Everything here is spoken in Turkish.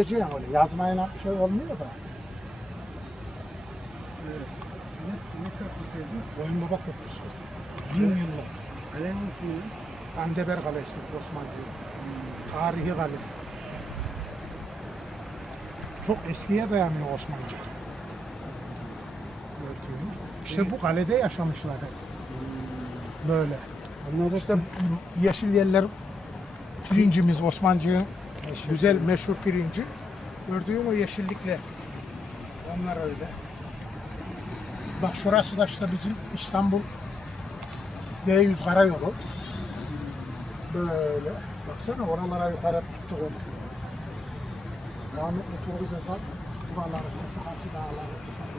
Yani öyle yazmayla şey olmuyor da. Ne, ne köprüsüydü? Boyun Baba Köprüsü. Bin yıllık. Kalenin ismi ne? Andeber Kalesi Osmancı. Tarihi kale. Çok eskiye dayanıyor Osmancı. İşte bu kalede yaşamışlar hep. Böyle. Onlar İşte yeşil yerler pirincimiz Osmancı'nın güzel meşhur pirinci. Gördüğün o yeşillikler. Onlar öyle. Bak şurası da işte bizim İstanbul D100 karayolu. Böyle. Baksana oralara yukarı gittik onu. Rahmetli Turgut Özal buraları, Saçı Dağları, Saçı